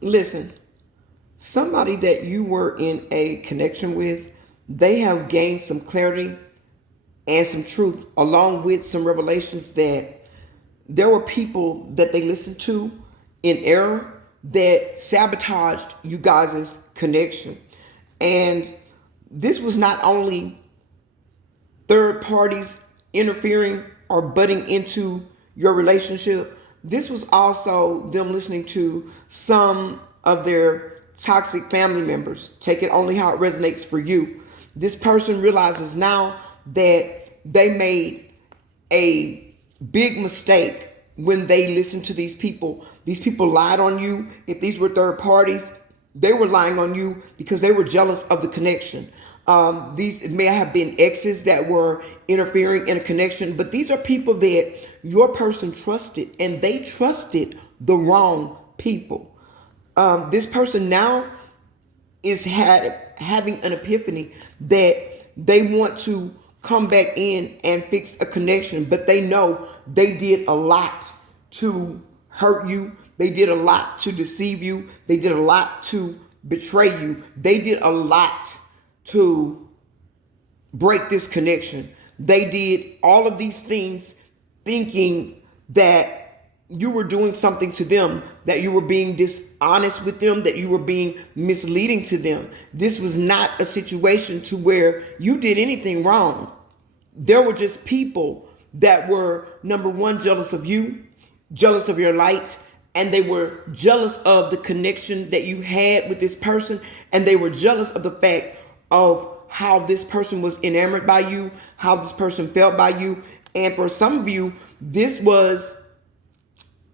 Listen, somebody that you were in a connection with, they have gained some clarity and some truth, along with some revelations that there were people that they listened to in error that sabotaged you guys' connection. And this was not only third parties interfering or butting into your relationship, this was also them listening to some of their toxic family members. Take it only how it resonates for you. This person realizes now that they made a big mistake when they listened to these people. These people lied on you. If these were third parties, they were lying on you because they were jealous of the connection. These may have been exes that were interfering in a connection, but these are people that your person trusted, and they trusted the wrong people. This person now is having an epiphany that they want to come back in and fix a connection, but they know they did a lot to hurt you. They did a lot to deceive you. They did a lot to betray you. They did a lot to break this connection. They did all of these things thinking that you were doing something to them, that you were being dishonest with them, that you were being misleading to them. This was not a situation to where you did anything wrong. There were just people that were, number one, jealous of you, jealous of your light, and they were jealous of the connection that you had with this person, and they were jealous of the fact of how this person was enamored by you, how this person felt by you. And for some of you, this was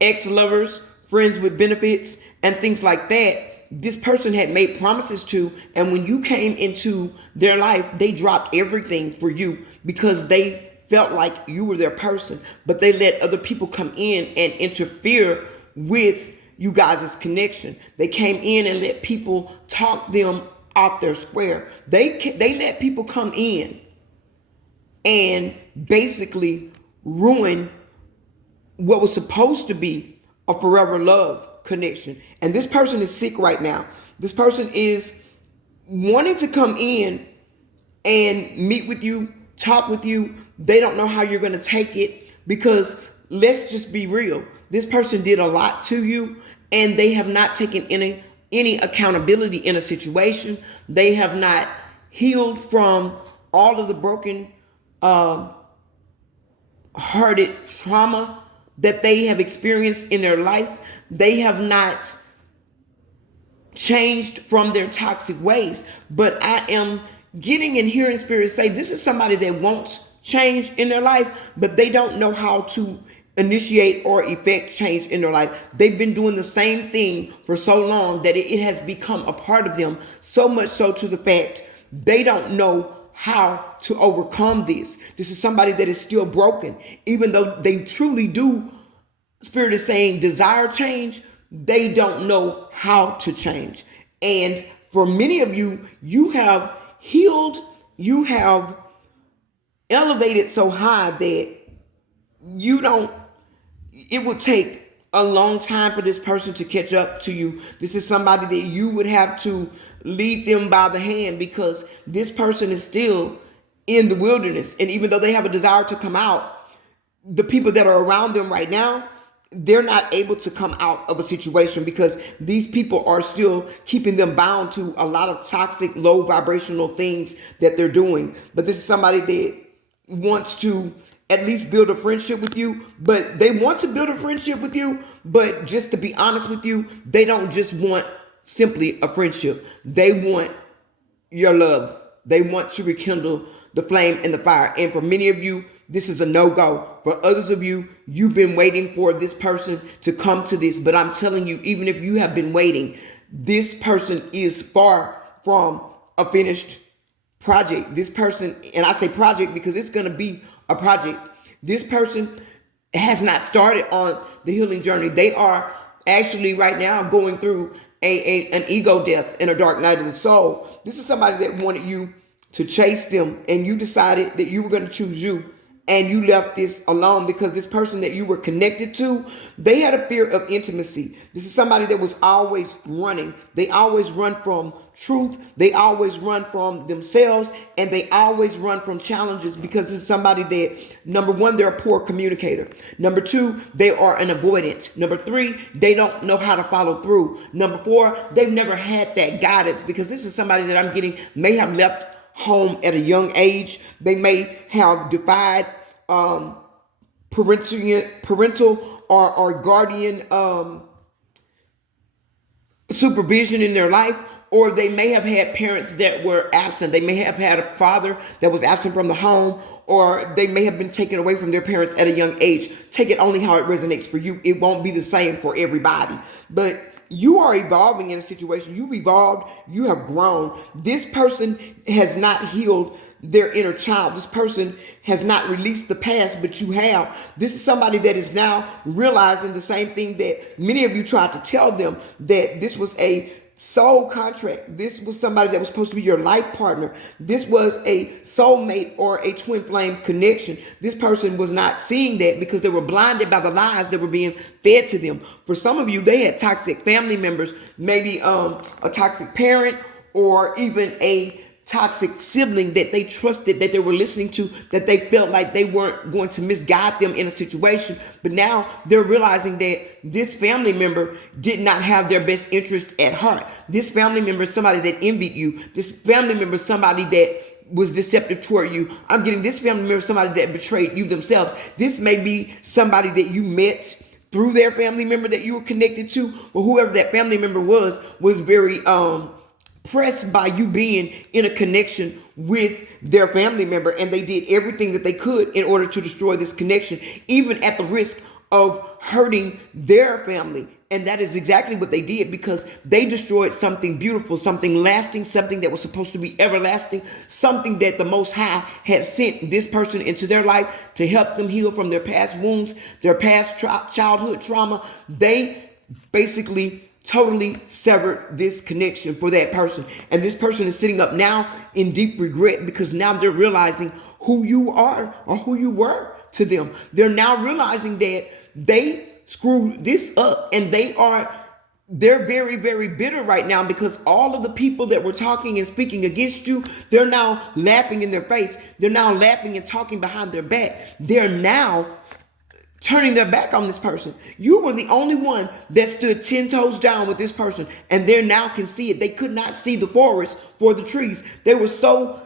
ex-lovers, friends with benefits, and things like that. This person had made promises to, and when you came into their life, they dropped everything for you because they felt like you were their person. But they let other people come in and interfere with you guys' connection. They came in and let people talk them off their square. They let people come in and basically ruin what was supposed to be a forever love connection. And this person is sick right now. This person is wanting to come in and meet with you, talk with you. They don't know how you're going to take it because let's just be real. This person did a lot to you and they have not taken any accountability in a situation. They have not healed from all of the broken hearted trauma that they have experienced in their life. They have not changed from their toxic ways. But I am getting and hearing spirit say this is somebody that wants change in their life, but they don't know how to initiate or effect change in their life. They've been doing the same thing for so long that it has become a part of them, so much so to the fact they don't know how to overcome this. This is somebody that is still broken, even though they truly do, spirit is saying, desire change. They don't know how to change. And for many of you, you have healed, you have elevated so high that you don't, it would take a long time for this person to catch up to you. This is somebody that you would have to lead them by the hand because this person is still in the wilderness. And even though they have a desire to come out, the people that are around them right now, they're not able to come out of a situation because these people are still keeping them bound to a lot of toxic, low vibrational things that they're doing. But this is somebody that wants to at least build a friendship with you, but they want to build a friendship with you, but just to be honest with you, they don't just want simply a friendship. They want your love. They want to rekindle the flame and the fire. And for many of you, this is a no-go. For others of you, you've been waiting for this person to come to this, but I'm telling you, even if you have been waiting, this person is far from a finished project. This person, and I say project because it's going to be a project. This person has not started on the healing journey. They are actually right now going through an ego death and a dark night of the soul. This is somebody that wanted you to chase them, and you decided that you were going to choose you and you left this alone because this person that you were connected to, they had a fear of intimacy. This is somebody that was always running. They always run from truth. They always run from themselves, and they always run from challenges because this is somebody that, number one, they're a poor communicator. Number two, they are an avoidant. Number three, they don't know how to follow through. Number four, they've never had that guidance because this is somebody that I'm getting may have left home at a young age. They may have defied parental or guardian supervision in their life, or they may have had parents that were absent. They may have had a father that was absent from the home, or they may have been taken away from their parents at a young age. Take it only how it resonates for you. It won't be the same for everybody, but you are evolving in a situation. You've evolved. You have grown. This person has not healed their inner child. This person has not released the past, but you have. This is somebody that is now realizing the same thing that many of you tried to tell them, that this was a soul contract. This was somebody that was supposed to be your life partner. This was a soulmate or a twin flame connection. This person was not seeing that because they were blinded by the lies that were being fed to them. For some of you, they had toxic family members, maybe a toxic parent, or even a toxic sibling that they trusted, that they were listening to, that they felt like they weren't going to misguide them in a situation. But now they're realizing that this family member did not have their best interest at heart. This family member is somebody that envied you. This family member is somebody that was deceptive toward you. I'm getting this family member, somebody that betrayed you themselves. This may be somebody that you met through their family member that you were connected to, or whoever that family member was very pressed by you being in a connection with their family member, and they did everything that they could in order to destroy this connection, even at the risk of hurting their family. And that is exactly what they did, because they destroyed something beautiful, something lasting, something that was supposed to be everlasting, something that the Most High had sent this person into their life to help them heal from their past wounds, their past childhood trauma. They basically totally severed this connection for that person. And this person is sitting up now in deep regret, because now they're realizing who you are or who you were to them. They're now realizing that they screwed this up, and they're very, very bitter right now, because all of the people that were talking and speaking against you, they're now laughing in their face. They're now laughing and talking behind their back. They're now turning their back on this person. You were the only one that stood 10 toes down with this person, and they now can see it. They could not see the forest for the trees. They were so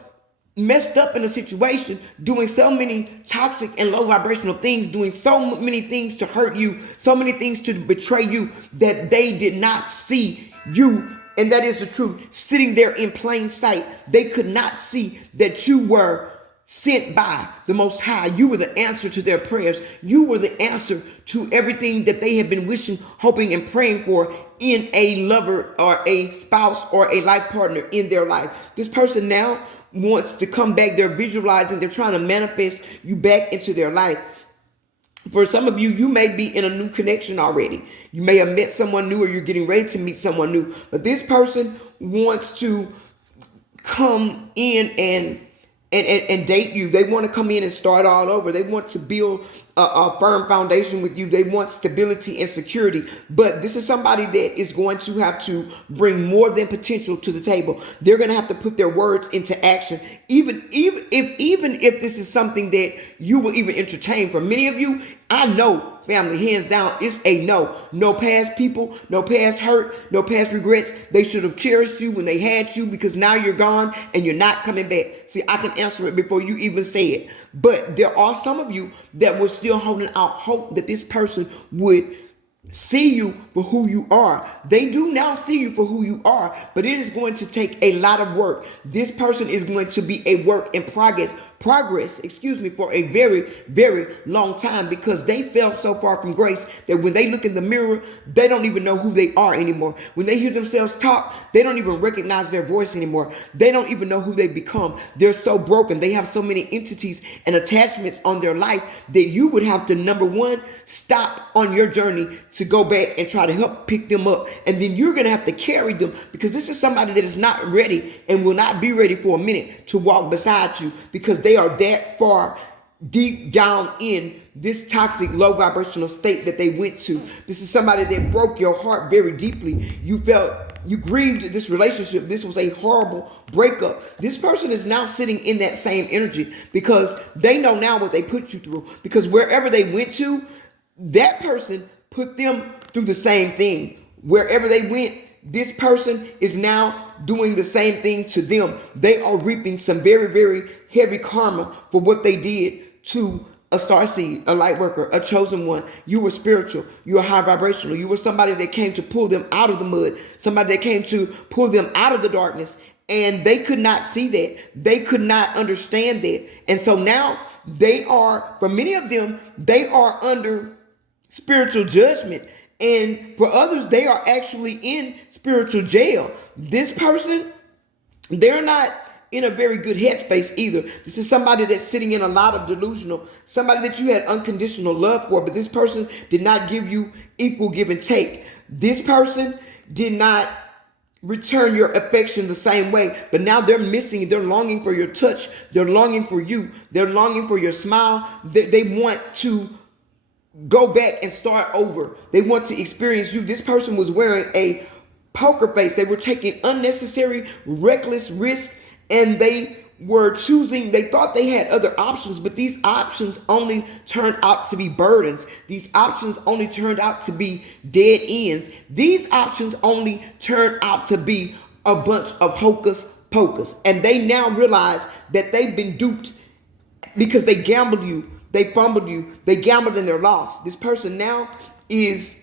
messed up in a situation, doing so many toxic and low vibrational things, doing so many things to hurt you, so many things to betray you, that they did not see you. And that is the truth. Sitting there in plain sight, they could not see that you were sent by the Most High. You were the answer to their prayers. You were the answer to everything that they had been wishing, hoping, and praying for in a lover or a spouse or a life partner in their life. This person now wants to come back. They're visualizing, they're trying to manifest you back into their life. For some of you, you may be in a new connection already. You may have met someone new, or you're getting ready to meet someone new. But this person wants to come in and date you. They want to come in and start all over. They want to build a firm foundation with you. They want stability and security. But this is somebody that is going to have to bring more than potential to the table. They're going to have to put their words into action. Even if this is something that you will even entertain. For many of you, I know, family, hands down, it's a no. No past people, no past hurt, no past regrets. They should have cherished you when they had you, because now you're gone and you're not coming back. See, I can answer it before you even say it. But there are some of you that were still holding out hope that this person would see you for who you are. They do now see you for who you are, but it is going to take a lot of work. This person is going to be a work in progress, for a very, very long time, because they fell so far from grace that when they look in the mirror, they don't even know who they are anymore. When they hear themselves talk, they don't even recognize their voice anymore. They don't even know who they become. They're so broken. They have so many entities and attachments on their life that you would have to, number one, stop on your journey to go back and try to help pick them up. And then you're going to have to carry them, because this is somebody that is not ready and will not be ready for a minute to walk beside you, because they are that far deep down in this toxic, low vibrational state that they went to. This is somebody that broke your heart very deeply. You grieved this relationship. This was a horrible breakup. This person is now sitting in that same energy because they know now what they put you through. Because wherever they went to, that person put them through the same thing. Wherever they went, this person is now doing the same thing to them. They are reaping some very, very heavy karma for what they did to a starseed, a light worker, a chosen one. You were spiritual. You were high vibrational. You were somebody that came to pull them out of the mud, somebody that came to pull them out of the darkness. And they could not see that. They could not understand that. And so now they are, for many of them, they are under spiritual judgment. And for others, they are actually in spiritual jail. This person, they're not in a very good headspace either. This is somebody that's sitting in a lot of delusional, somebody that you had unconditional love for, but this person did not give you equal give and take. This person did not return your affection the same way, but now they're longing for your touch. They're longing for you. They're longing for your smile. They want to go back and start over. They want to experience you. This person was wearing a poker face. They were taking unnecessary, reckless risks, and they thought they had other options, but these options only turned out to be burdens. These options only turned out to be dead ends. These options only turned out to be a bunch of hocus pocus. And they now realize that they've been duped because they gambled you. They fumbled you. They gambled in their loss. This person now is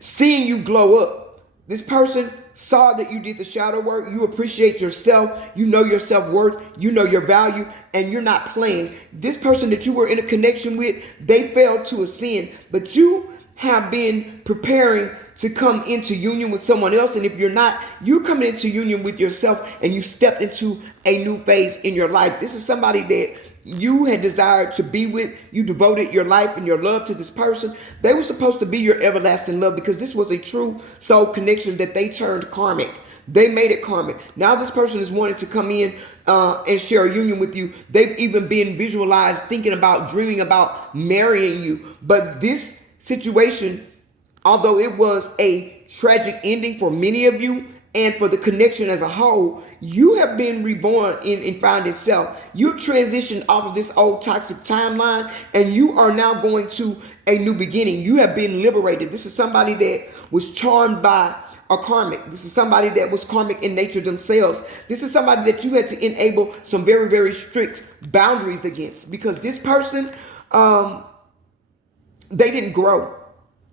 seeing you glow up. This person saw that you did the shadow work. You appreciate yourself. You know your self-worth. You know your value, and you're not playing. This person that you were in a connection with, they failed to ascend, but you have been preparing to come into union with someone else. And if you're not, you're coming into union with yourself, and you stepped into a new phase in your life. This is somebody that you had desired to be with. You devoted your life and your love to this person. They were supposed to be your everlasting love because this was a true soul connection that they turned karmic. They made it karmic. Now this person is wanting to come in and share a union with you. They've even been visualized, thinking about, dreaming about marrying you. But this situation, although it was a tragic ending for many of you, and for the connection as a whole, you have been reborn in finding self. You transitioned off of this old toxic timeline, and you are now going to a new beginning. You have been liberated. This is somebody that was charmed by a karmic. This is somebody that was karmic in nature themselves. This is somebody that you had to enable some very, very strict boundaries against, because this person, they didn't grow.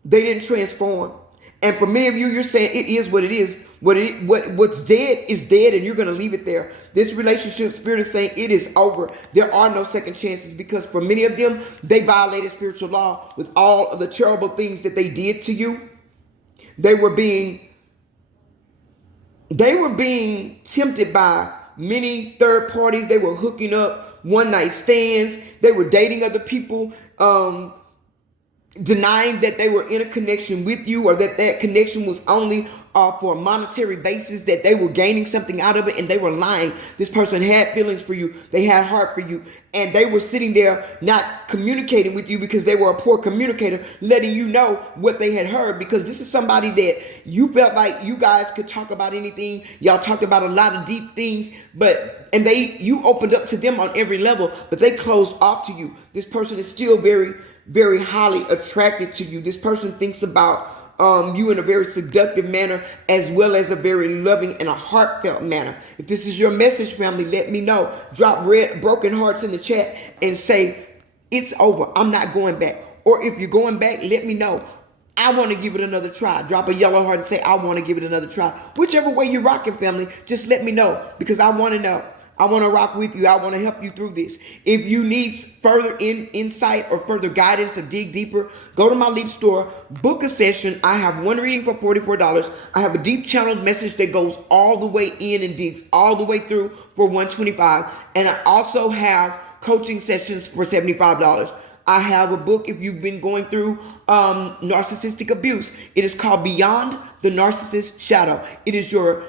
They didn't transform. And for many of you, you're saying it is what it is. What's dead is dead, and you're going to leave it there. This relationship, Spirit is saying it is over. There are no second chances, because for many of them, they violated spiritual law with all of the terrible things that they did to you. They were being tempted by many third parties. They were hooking up, one night stands. They were dating other people, denying that they were in a connection with you, or that connection was only for a monetary basis, that they were gaining something out of it, and they were lying. This person had feelings for you. They had heart for you, and they were sitting there not communicating with you because they were a poor communicator, letting you know what they had heard, because this is somebody that you felt like you guys could talk about anything. Y'all talked about a lot of deep things, and you opened up to them on every level, but they closed off to you. This person is still very, very highly attracted to you. This person thinks about you in a very seductive manner, as well as a very loving and a heartfelt manner. If this is your message, family, let me know. Drop red broken hearts in the chat and say, it's over. I'm not going back. Or if you're going back, let me know. I want to give it another try. Drop a yellow heart and say, I want to give it another try. Whichever way you're rocking, family, just let me know, because I want to know. I want to rock with you. I want to help you through this. If you need further insight or further guidance or dig deeper, go to my Leap store, book a session. I have one reading for $44. I have a deep channeled message that goes all the way in and digs all the way through for $125. And I also have coaching sessions for $75. I have a book if you've been going through narcissistic abuse. It is called Beyond the Narcissist Shadow. It is your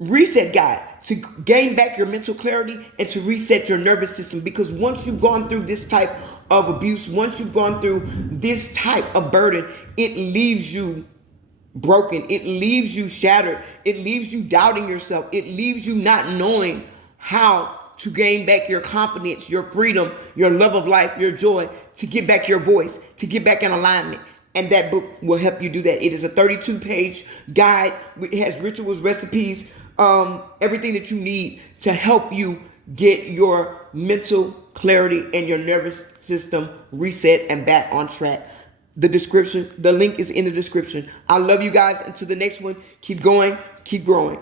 reset guide to gain back your mental clarity and to reset your nervous system. Because once you've gone through this type of abuse, once you've gone through this type of burden, it leaves you broken. It leaves you shattered. It leaves you doubting yourself. It leaves you not knowing how to gain back your confidence, your freedom, your love of life, your joy, to get back your voice, to get back in alignment. And that book will help you do that. It is a 32-page guide. It has rituals, recipes, everything that you need to help you get your mental clarity and your nervous system reset and back on track. The link is in the description. I love you guys. Until the next one, keep going, keep growing.